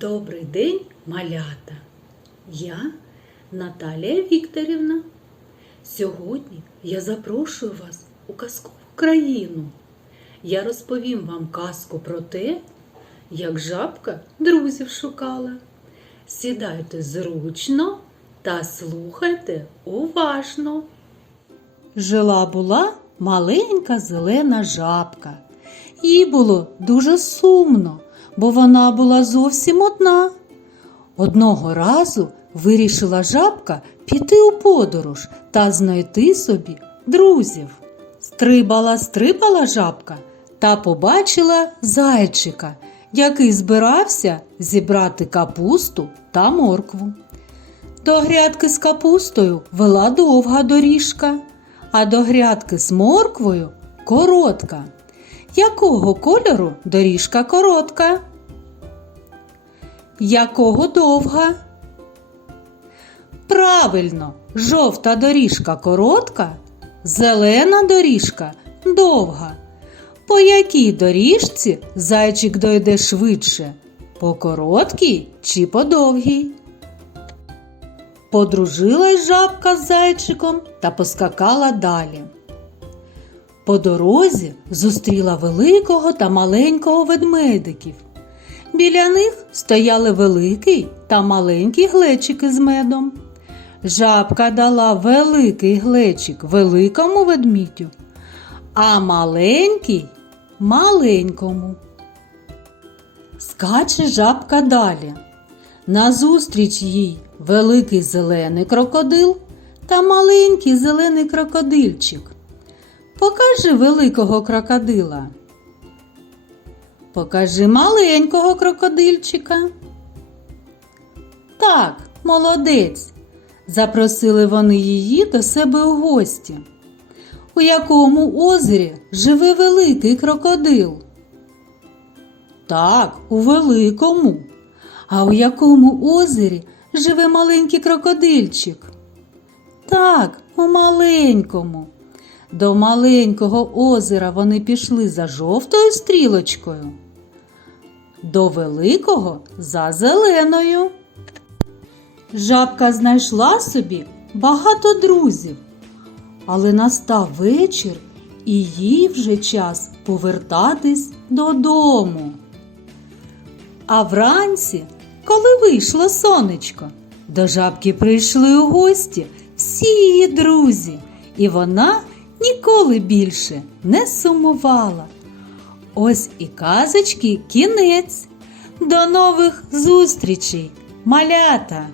Добрий день, малята! Я Наталія Вікторівна. Сьогодні я запрошую вас у казкову країну. Я розповім вам казку про те, як жабка друзів шукала. Сідайте зручно та слухайте уважно. Жила була маленька зелена жабка. Їй було дуже сумно, бо вона була зовсім одна. Одного разу вирішила жабка піти у подорож та знайти собі друзів. Стрибала, стрибала жабка та побачила зайчика, який збирався зібрати капусту та моркву. До грядки з капустою вела довга доріжка, а до грядки з морквою коротка. Якого кольору доріжка коротка? Якого довга? Правильно, жовта доріжка коротка, зелена доріжка довга. По якій доріжці зайчик дойде швидше? По короткій чи по довгій? Подружилась жабка з зайчиком та поскакала далі. По дорозі зустріла великого та маленького ведмедиків. Біля них стояли великий та маленький глечики з медом. Жабка дала великий глечик великому ведмідю, а маленький маленькому. Скаче жабка далі. Назустріч їй великий зелений крокодил та маленький зелений крокодильчик. Покажи великого крокодила. Покажи маленького крокодильчика. Так, молодець. Запросили вони її до себе у гості. У якому озері живе великий крокодил? Так, у великому. А у якому озері живе маленький крокодильчик? Так, у маленькому. До маленького озера вони пішли за жовтою стрілочкою, до великого за зеленою. Жабка знайшла собі багато друзів, але настав вечір, і їй вже час повертатись додому. А вранці, коли вийшло сонечко, до жабки прийшли у гості всі її друзі, і вона ніколи більше не сумувала. Ось і казочки кінець. До нових зустрічей, малята!